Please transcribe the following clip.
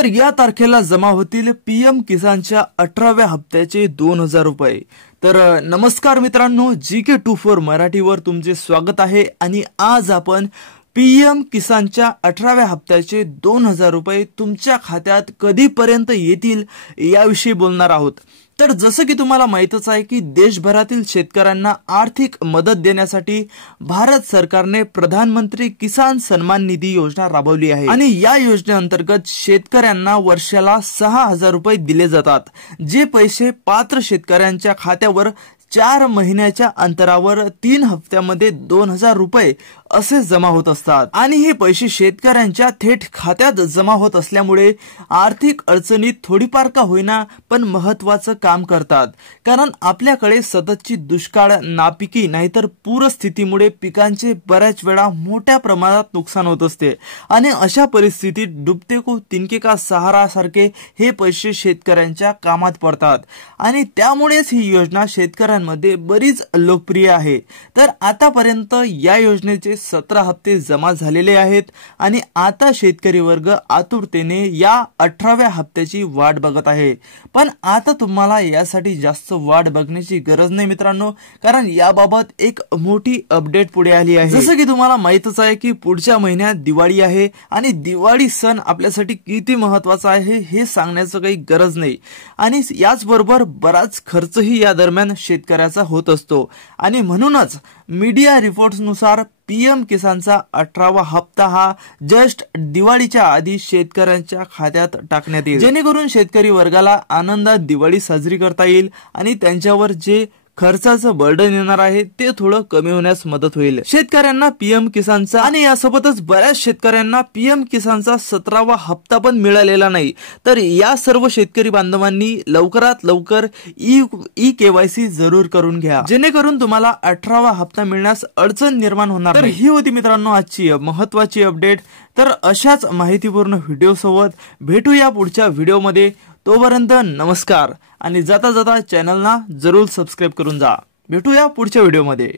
तर या तारखेला जमा होतील पीएम किसानच्या 18व्या हप्त्याचे 2000 रुपये। तर नमस्कार मित्रांनो, GK24 मराठीवर तुमचे स्वागत आहे आणि आज आपण पीएम किसानच्या 18व्या हप्त्याचे 2000 रुपये तुमच्या खात्यात कधीपर्यंत येतील याविषयी बोलणार आहोत। तर जसं की तुम्हाला माहितच आहे की देशभरातील शेतकऱ्यांना आर्थिक मदत देण्यासाठी भारत सरकारने प्रधानमंत्री किसान सन्मान निधी योजना राबवली आहे आणि या योजनेअंतर्गत शेतकऱ्यांना वर्षाला 6000 रुपये दिले जातात, जे पैसे पात्र शेतकऱ्यांच्या खात्यावर 4 महिन्याच्या अंतरावर 3 हप्त्यामध्ये 2000 रुपये असे जमा होत असतात आणि हे पैसे शेतकऱ्यांच्या थेट खात्यात जमा होत असल्यामुळे आर्थिक अडचणीत थोडीफार का होईना पण महत्त्वाचं काम करतात। कारण आपल्याकडे सततची दुष्काळ, नापिकी नाहीतर पूरस्थितीमुळे पिकांचे बऱ्याच वेळा मोठ्या प्रमाणात नुकसान होत असते आणि अशा परिस्थितीत डुबते को तिनके का सहारा सारखे हे पैसे शेतकऱ्यांच्या कामात पडतात आणि त्यामुळेच ही योजना शेतकऱ्यांमध्ये बरीच लोकप्रिय आहे। तर आतापर्यंत या योजनेचे 17 हप्ते जमा झालेले आहेत आणि आता शेतकरी वर्ग आतुरतेने या 18व्या हप्त्याची वाट बघत आहे। पण आता तुम्हाला यासाठी जास्त वाट बघण्याची गरज नाही मित्रांनो, कारण याबाबत एक मोठी अपडेट पुढे आली आहे। जसं की तुम्हाला माहितच आहे की पुढच्या महिन्यात दिवाळी आहे आणि दिवाळी सण आपल्यासाठी किती महत्त्वाचा आहे हे सांगण्याचं काही गरज नाही आणि याचबरोबर बराच खर्चही या दरम्यान शेतकऱ्याचा होत असतो आणि म्हणूनच मीडिया रिपोर्ट्सनुसार पीएम किसानचा 18वा हप्ता हा जस्ट दिवाळीच्या आधी शेतकऱ्यांच्या खात्यात टाकण्यात येईल, जेणेकरून शेतकरी वर्गाला आनंदात दिवाळी साजरी करता येईल आणि त्यांच्यावर जे खर्चाचं बर्डन येणार आहे ते थोडं कमी होण्यास मदत होईल शेतकऱ्यांना पीएम किसानचा। आणि यासोबतच बऱ्याच शेतकऱ्यांना पीएम किसानचा 17वा हप्ता पण मिळालेला नाही। तर या सर्व शेतकरी बांधवांनी लवकरात लवकर ई KYC जरूर करून घ्या, जेणेकरून तुम्हाला 18वा हप्ता मिळण्यास अडचण निर्माण होणार नाही। तर ही होती मित्रांनो आजची महत्त्वाची अपडेट। तर अशाच माहितीपूर्ण व्हिडिओ सोबत भेटूया पुढच्या व्हिडिओमध्ये। तोपर्यंत नमस्कार आणि जाता जाता चॅनलला जरूर सबस्क्राइब करून जा। भेटूया पुढच्या व्हिडिओमध्ये।